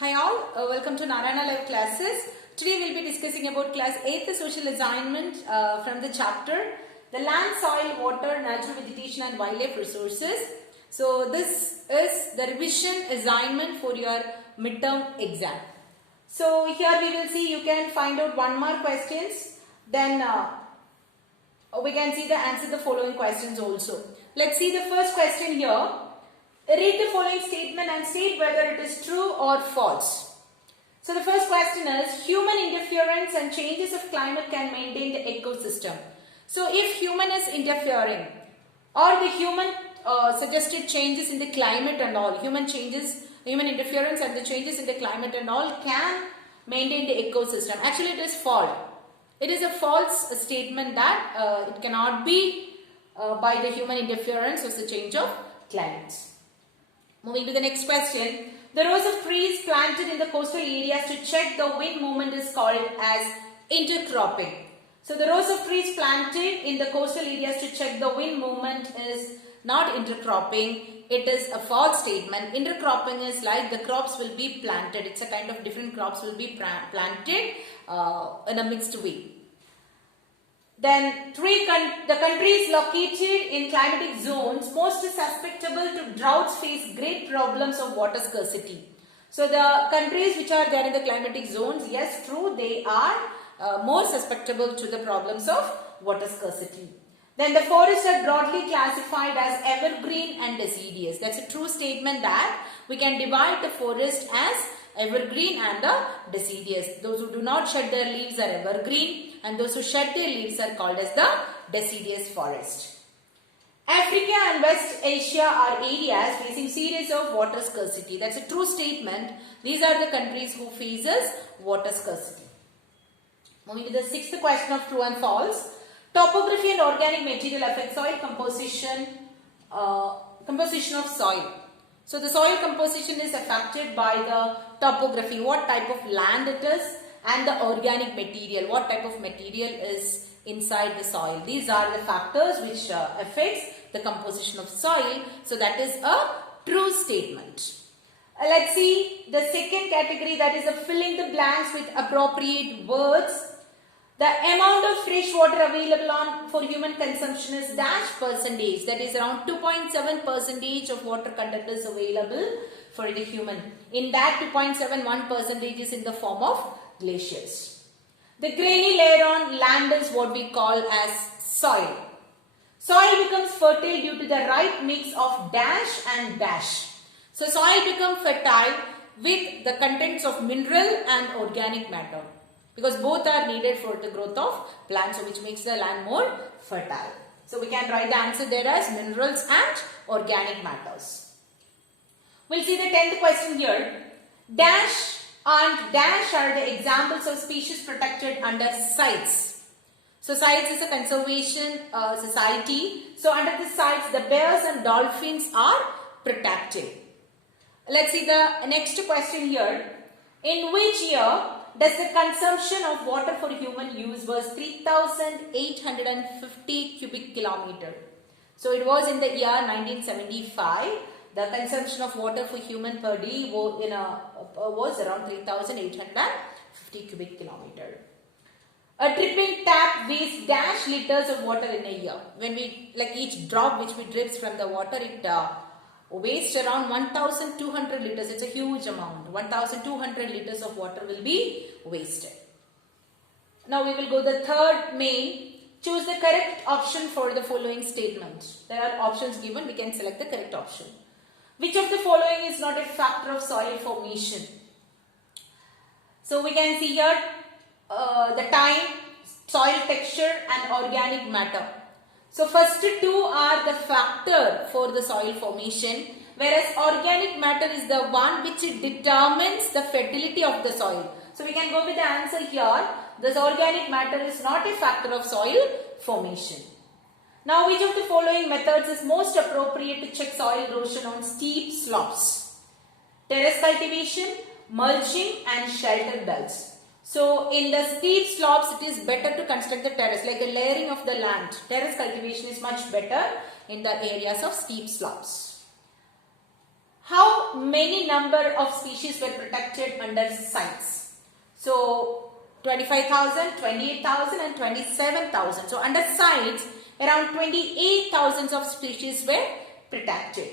Hi all, welcome to Narayana Live classes. Today we will be discussing about class 8th social assignment from the chapter The Land, Soil, Water, Natural Vegetation and Wildlife Resources. So this is the revision assignment for your midterm exam. So here we will see you can find out 1 mark questions, then we can see the answer the following questions also. Let's see the first question here. Read the following statement and state whether it is true or false. So the first question is, human interference and changes of climate can maintain the ecosystem. So if human is interfering or the human suggested changes in the climate and all, human interference and the changes in the climate and all can maintain the ecosystem. Actually it is false. It is a false statement that it cannot be by the human interference or the change of climate. Moving to the next question. The rows of trees planted in the coastal areas to check the wind movement is called as intercropping. So the rows of trees planted in the coastal areas to check the wind movement is not intercropping. It is a false statement. Intercropping is like the crops will be planted. It's a kind of different crops will be planted in a mixed way. Then the countries located in climatic zones most susceptible to droughts face great problems of water scarcity. So the countries which are there in the climatic zones, yes, true, they are more susceptible to the problems of water scarcity. Then the forests are broadly classified as evergreen and deciduous. That's a true statement that we can divide the forest as evergreen and the deciduous. Those who do not shed their leaves are evergreen and those who shed their leaves are called as the deciduous forest. Africa and West Asia are areas facing series of water scarcity. That's a true statement. These are the countries who faces water scarcity. Moving to the sixth question of true and false. Topography and organic material affect soil composition of soil. So the soil composition is affected by the topography, what type of land it is, and the organic material, what type of material is inside the soil. These are the factors which affects the composition of soil. So that is a true statement. Let's see the second category, that is filling the blanks with appropriate words. The amount of fresh water available for human consumption is dash percentage. That is around 2.7% of water content is available for the human. In that 2.71% is in the form of glaciers. The grainy layer on land is what we call as soil. Soil becomes fertile due to the right mix of dash and dash. So soil becomes fertile with the contents of mineral and organic matter, because both are needed for the growth of plants, so which makes the land more fertile. So we can write the answer there as minerals and organic matters. We'll see the 10th question here. Dash and dash are the examples of species protected under CITES. So CITES is a conservation society. So under the CITES, the bears and dolphins are protected. Let's see the next question here. In which year does the consumption of water for human use was 3,850 cubic kilometer? So it was in the year 1975. The consumption of water for human per day was around 3,850 cubic kilometer. A dripping tap wastes dash liters of water in a year. When we, like each drop which we drips from the water, it wastes around 1,200 liters. It's a huge amount. 1,200 liters of water will be wasted. Now we will go the third main. Choose the correct option for the following statement. There are options given. We can select the correct option. Which of the following is not a factor of soil formation? So we can see here the time, soil texture and organic matter. So first two are the factor for the soil formation, whereas organic matter is the one which determines the fertility of the soil. So we can go with the answer here. This organic matter is not a factor of soil formation. Now which of the following methods is most appropriate to check soil erosion on steep slopes? Terrace cultivation, mulching and shelter belts. So in the steep slopes, it is better to construct the terrace, like a layering of the land. Terrace cultivation is much better in the areas of steep slopes. how many number of species were protected under CITES? So 25,000, 28,000 and 27,000. So under CITES, around 28,000 of species were protected.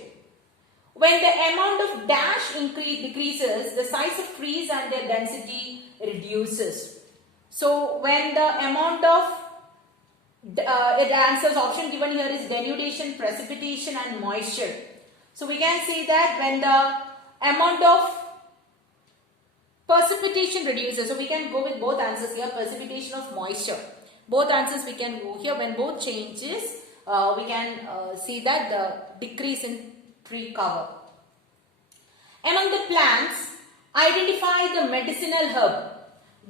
When the amount of dash decreases, the size of trees and their density reduces. So when the amount of, it answers option given here is denudation, precipitation and moisture. So we can say that when the amount of precipitation reduces, so we can go with both answers here, precipitation of moisture. Both answers we can go here. When both changes, we can see that the decrease in tree cover. Among the plants, identify the medicinal herb.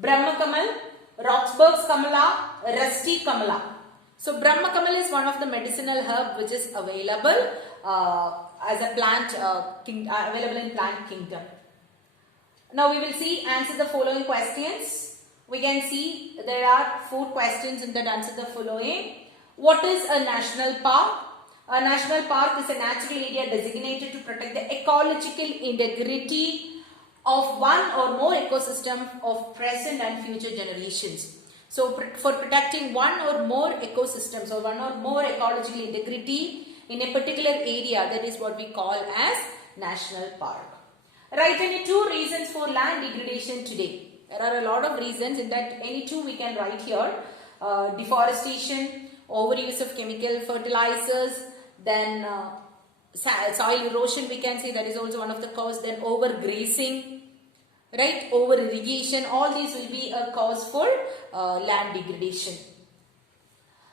Brahmakamal, Roxburgh's Kamala, Rusty Kamala. So Brahmakamal is one of the medicinal herb which is available as a plant, available in plant kingdom. Now we will see, answer the following questions. We can see there are 4 questions in that answer the following. What is a national park? A national park is a natural area designated to protect the ecological integrity of one or more ecosystem of present and future generations. So for protecting one or more ecosystems or one or more ecological integrity in a particular area, that is what we call as national park. Write any 2 reasons for land degradation today. There are a lot of reasons, in that any 2 we can write here. Deforestation, overuse of chemical fertilizers, then soil erosion we can say, that is also one of the cause, then overgrazing, right, over irrigation, all these will be a cause for land degradation.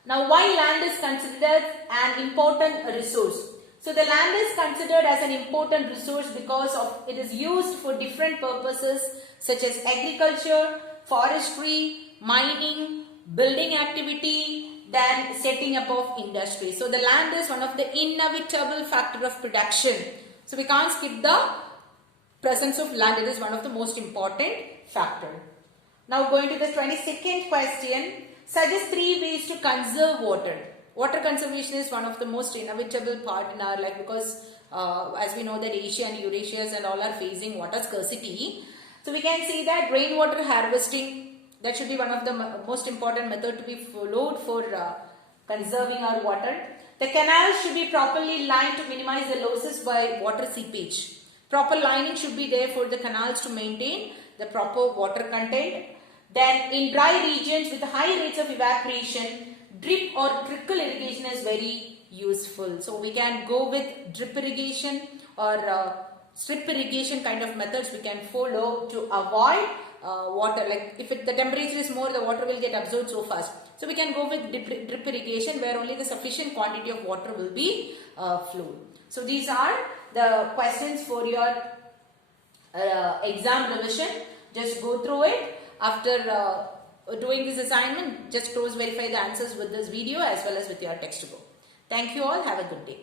Now why land is considered an important resource? So the land is considered as an important resource because of it is used for different purposes such as agriculture, forestry, mining, building activity, then setting up of industry. So the land is one of the inevitable factor of production. So we can't skip the presence of land. It is one of the most important factor. Now going to the 22nd question. Suggest 3 ways to conserve water. Water conservation is one of the most inevitable part in our life because as we know that Asia and Eurasia and all are facing water scarcity. So we can see that rainwater harvesting, that should be one of the most important method to be followed for conserving our water. The canals should be properly lined to minimize the losses by water seepage. Proper lining should be there for the canals to maintain the proper water content. Then in dry regions with high rates of evaporation, drip or trickle irrigation is very useful. So we can go with drip irrigation or strip irrigation kind of methods we can follow to avoid water. Like if the temperature is more, the water will get absorbed so fast. So we can go with drip irrigation where only the sufficient quantity of water will be flowed. So these are the questions for your exam revision. Just go through it. After doing this assignment, just cross verify the answers with this video as well as with your textbook. Thank you all. Have a good day.